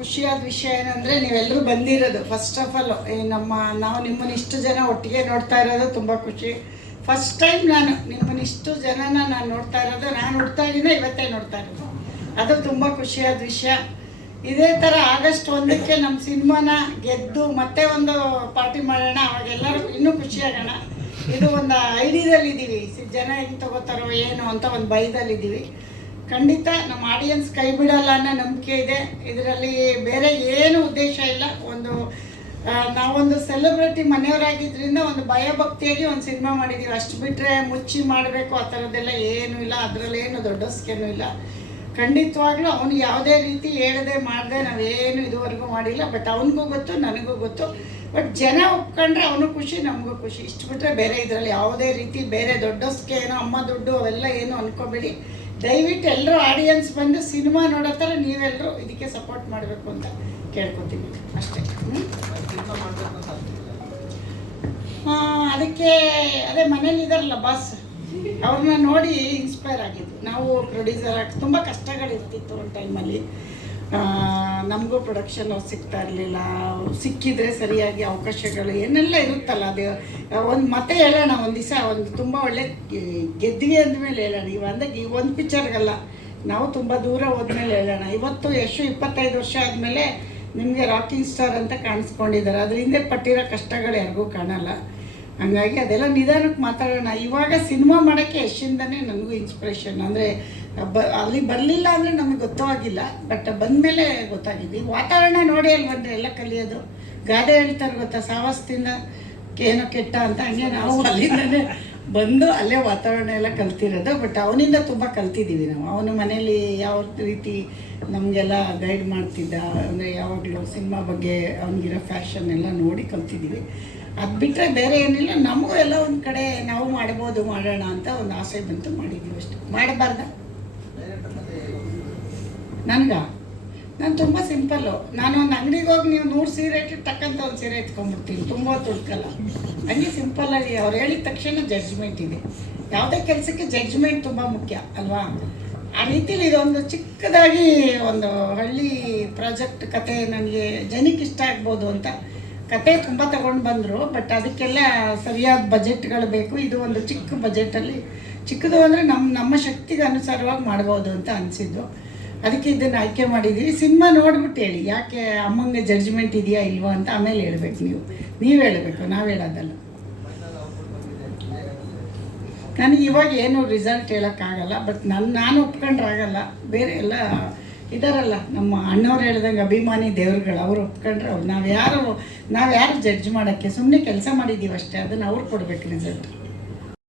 ಖುಷಿಯಾದ ವಿಷಯ ಏನಂದರೆ ನೀವೆಲ್ಲರೂ ಬಂದಿರೋದು. ಫಸ್ಟ್ ಆಫ್ ಆಲ್ ನಮ್ಮ, ನಾವು ನಿಮ್ಮನ್ನ ಇಷ್ಟು ಜನ ಒಟ್ಟಿಗೆ ನೋಡ್ತಾ ಇರೋದು ತುಂಬ ಖುಷಿ. ಫಸ್ಟ್ ಟೈಮ್ ನಾನು ನಿಮ್ಮನ್ನ ಇಷ್ಟು ಜನನ ನಾನು ನೋಡ್ತಾ ಇರೋದು, ನಾನು ನೋಡ್ತಾ ಇದ್ದೀನಿ ಇವತ್ತೇ ನೋಡ್ತಾ ಇರೋದು. ಅದು ತುಂಬ ಖುಷಿಯಾದ ವಿಷಯ. ಇದೇ ಥರ ಆಗಸ್ಟ್ ಒಂದಕ್ಕೆ ನಮ್ಮ ಸಿನಿಮಾನ ಗೆದ್ದು ಮತ್ತೆ ಒಂದು ಪಾರ್ಟಿ ಮಾಡೋಣ ಅವಾಗೆಲ್ಲರೂ ಇನ್ನೂ ಖುಷಿಯಾಗೋಣ. ಇದು ಒಂದು ಐಡಿಯಾದಲ್ಲಿದ್ದೀವಿ ಜನ ಹೆಂಗೆ ತಗೋತಾರೋ, ಏನು ಅಂತ ಒಂದು ಭಯದಲ್ಲಿದ್ದೀವಿ. ಖಂಡಿತ ನಮ್ಮ ಆಡಿಯನ್ಸ್ ಕೈ ಬಿಡಲ್ಲ ಅನ್ನೋ ನಂಬಿಕೆ ಇದೆ. ಇದರಲ್ಲಿ ಬೇರೆ ಏನು ಉದ್ದೇಶ ಇಲ್ಲ. ಒಂದು ನಾವೊಂದು ಸೆಲೆಬ್ರಿಟಿ ಮನೆಯವರಾಗಿದ್ದರಿಂದ ಒಂದು ಭಯಭಕ್ತಿಯಾಗಿ ಒಂದು ಸಿನಿಮಾ ಮಾಡಿದ್ದೀವಿ ಅಷ್ಟು ಬಿಟ್ಟರೆ ಮುಚ್ಚಿ ಮಾಡಬೇಕು ಆ ಥರದ್ದೆಲ್ಲ ಏನೂ ಇಲ್ಲ. ಅದರಲ್ಲಿ ಏನು ದೊಡ್ಡಸ್ಕೇನೂ ಇಲ್ಲ. ಖಂಡಿತವಾಗ್ಲೂ ಅವನು ಯಾವುದೇ ರೀತಿ ಹೇಳದೆ ಮಾಡದೆ ನಾವೇನು ಇದುವರೆಗೂ ಮಾಡಿಲ್ಲ. ಬಟ್ ಅವನಿಗೂ ಗೊತ್ತು, ನನಗೂ ಗೊತ್ತು. ಬಟ್ ಜನ ಒಪ್ಕೊಂಡ್ರೆ ಅವನು ಖುಷಿ, ನಮಗೂ ಖುಷಿ. ಇಷ್ಟು ಬಿಟ್ಟರೆ ಬೇರೆ ಇದರಲ್ಲಿ ಯಾವುದೇ ರೀತಿ ಬೇರೆ ದೊಡ್ಡ ಏನೋ ಅಮ್ಮ ದುಡ್ಡು ಅವೆಲ್ಲ ಏನು ಅನ್ಕೋಬೇಡಿ. ದಯವಿಟ್ಟು ಎಲ್ಲರೂ ಆಡಿಯನ್ಸ್ ಬಂದು ಸಿನಿಮಾ ನೋಡೋ ಥರ ನೀವೆಲ್ಲರೂ ಇದಕ್ಕೆ ಸಪೋರ್ಟ್ ಮಾಡಬೇಕು ಅಂತ ಕೇಳ್ಕೊತೀನಿ ಅಷ್ಟೇ. ಅದಕ್ಕೆ ಅದೇ ಮನೇಲಿ ಇದಾರಲ್ಲ ಬಾಸ್ ಅವ್ರನ್ನ ನೋಡಿ ಇನ್ಸ್ಪೈರ್ ಆಗಿದ್ದು. ನಾವು ಪ್ರೊಡ್ಯೂಸರ್ ಆಗಿ ತುಂಬ ಕಷ್ಟಗಳಿರ್ತಿತ್ತು ಒಂದು ಟೈಮಲ್ಲಿ ನಮಗೂ ಪ್ರೊಡಕ್ಷನ್ ಸಿಗ್ತಾ ಇರಲಿಲ್ಲ. ಸಿಕ್ಕಿದ್ರೆ ಸರಿಯಾಗಿ ಅವಕಾಶಗಳು ಏನೆಲ್ಲ ಇರುತ್ತಲ್ಲ, ಅದು, ಒಂದು ಮತ್ತೆ ಹೇಳೋಣ, ಒಂದು ದಿವಸ, ಒಂದು ತುಂಬ ಒಳ್ಳೆ ಗೆದ್ದಿಗೆ ಅಂದಮೇಲೆ ಹೇಳೋಣ. ಇವಂದಾಗ ಈ ಒಂದು ಪಿಕ್ಚರ್ಗಲ್ಲ ನಾವು ತುಂಬ ದೂರ ಹೋದ್ಮೇಲೆ ಹೇಳೋಣ. ಇವತ್ತು ಯಶು ಇಪ್ಪತ್ತೈದು ವರ್ಷ ಆದಮೇಲೆ ನಿಮಗೆ ರಾಕಿಂಗ್ ಸ್ಟಾರ್ ಅಂತ ಕಾಣಿಸ್ಕೊಂಡಿದ್ದಾರೆ. ಅದರಿಂದ ಪಟ್ಟಿರೋ ಕಷ್ಟಗಳು ಯಾರಿಗೂ ಕಾಣಲ್ಲ. ಹಂಗಾಗಿ ಅದೆಲ್ಲ ನಿಧಾನಕ್ಕೆ ಮಾತಾಡೋಣ. ಇವಾಗ ಸಿನಿಮಾ ಮಾಡೋಕ್ಕೆ ಯಶಿಂದನೇ ನನಗೂ ಇನ್ಸ್ಪಿರೇಷನ್ ಅಂದರೆ, ಬ, ಅಲ್ಲಿ ಬರಲಿಲ್ಲ ಅಂದರೆ ನಮಗೆ ಗೊತ್ತಾಗಿಲ್ಲ ಬಟ್ ಬಂದಮೇಲೆ ಗೊತ್ತಾಗಿದೆ. ವಾತಾವರಣ ನೋಡಿ ಅಲ್ಲಿ ಬಂದರೆ ಎಲ್ಲ ಕಲಿಯೋದು. ಗಾದೆ ಹೇಳ್ತಾರೆ ಗೊತ್ತಾ ಸಾವಸ್ತಿಂದ ಏನೋ ಕೆಟ್ಟ ಅಂತ. ಹಂಗೆ ನಾವು ಅಲ್ಲಿಂದನೇ ಬಂದು ಅಲ್ಲೇ ವಾತಾವರಣ ಎಲ್ಲ ಕಲ್ತಿರೋದು ಬಟ್ ಅವನಿಂದ ತುಂಬ ಕಲ್ತಿದ್ದೀವಿ ನಾವು. ಅವನು ಮನೇಲಿ ಯಾವ ರೀತಿ ನಮಗೆಲ್ಲ ಗೈಡ್ ಮಾಡ್ತಿದ್ದ, ಅಂದರೆ ಯಾವಾಗಲೂ ಸಿನಿಮಾ ಬಗ್ಗೆ ಅವನಿಗಿರೋ ಫ್ಯಾಷನ್ ಎಲ್ಲ ನೋಡಿ ಕಲ್ತಿದ್ದೀವಿ ಅದು ಬಿಟ್ಟರೆ ಬೇರೆ ಏನಿಲ್ಲ, ನಮಗೂ ಎಲ್ಲ ಒಂದು ಕಡೆ ನಾವು ಮಾಡ್ಬೋದು, ಮಾಡೋಣ ಅಂತ ಒಂದು ಆಸೆ ಬಂತು ಮಾಡಿದ್ದೀವಿ ಅಷ್ಟೆ. ಮಾಡಬಾರ್ದ? ನನ್ಗ? ನಾನು ತುಂಬ ಸಿಂಪಲ್ಲು ನಾನು ಒಂದು ಅಂಗಡಿಗೆ ಹೋಗಿ ನೀವು ನೂರು ಸೀರೆ ಇಟ್ಟು ಒಂದು ಸೀರೆ ಎತ್ಕೊಂಡ್ಬಿಡ್ತೀನಿ. ತುಂಬ ತುಡ್ಕಲ್ಲ ಹಂಗೆ ಸಿಂಪಲ್ಲಾಗಿ ಅವ್ರು ಹೇಳಿದ ತಕ್ಷಣ ಜಡ್ಜ್ಮೆಂಟ್ ಇದೆ. ಯಾವುದೇ ಕೆಲಸಕ್ಕೆ ಜಡ್ಜ್ಮೆಂಟ್ ತುಂಬ ಮುಖ್ಯ, ಅಲ್ವಾ? ಆ ರೀತಿಲಿ ಇದೊಂದು ಚಿಕ್ಕದಾಗಿ ಒಂದು ಹಳ್ಳಿ ಪ್ರಾಜೆಕ್ಟ್ ಕತೆ ನನಗೆ ಜನಕ್ಕೆ ಇಷ್ಟ ಆಗ್ಬೋದು ಅಂತ ಕತೆ ತುಂಬ ತಗೊಂಡು ಬಂದರು. ಬಟ್ ಅದಕ್ಕೆಲ್ಲ ಸರಿಯಾದ ಬಜೆಟ್ಗಳು ಬೇಕು. ಇದು ಒಂದು ಚಿಕ್ಕ ಬಜೆಟಲ್ಲಿ ಚಿಕ್ಕದು ಅಂದರೆ ನಮ್ಮ ನಮ್ಮ ಶಕ್ತಿಗೆ ಅನುಸಾರವಾಗಿ ಮಾಡ್ಬೋದು ಅಂತ ಅನಿಸಿದ್ದು. ಅದಕ್ಕೆ ಇದನ್ನು ಆಯ್ಕೆ ಮಾಡಿದ್ದೀವಿ ಸಿನಿಮಾ ನೋಡ್ಬಿಟ್ಟು ಹೇಳಿ, ಯಾಕೆ ಅಮ್ಮಂಗೆ ಜಡ್ಜ್ಮೆಂಟ್ ಇದೆಯಾ ಇಲ್ವಾ ಅಂತ ಆಮೇಲೆ ಹೇಳ್ಬೇಕು ನೀವು. ನೀವು ಹೇಳಬೇಕು, ನಾವು ಹೇಳೋದಲ್ಲ. ನನಗೆ ಇವಾಗ ಏನು ರಿಸಲ್ಟ್ ಹೇಳೋಕ್ಕಾಗಲ್ಲ ಬಟ್ ನಾನು ಒಪ್ಕೊಂಡ್ರೆ ಆಗಲ್ಲ ಬೇರೆ ಎಲ್ಲ ಇದಾರಲ್ಲ, ನಮ್ಮ ಅಣ್ಣವ್ರು ಹೇಳ್ದಂಗೆ ಅಭಿಮಾನಿ ದೇವ್ರುಗಳು, ಅವ್ರು ಒಪ್ಕೊಂಡ್ರೆ ಅವ್ರು, ನಾವು ಯಾರು ನಾವು ಯಾರು ಜಡ್ಜ್ ಮಾಡೋಕ್ಕೆ ಸುಮ್ಮನೆ ಕೆಲಸ ಮಾಡಿದ್ದೀವಿ ಅಷ್ಟೇ ಅದನ್ನು ಅವ್ರು ಕೊಡ್ಬೇಕು ರಿಸಲ್ಟ್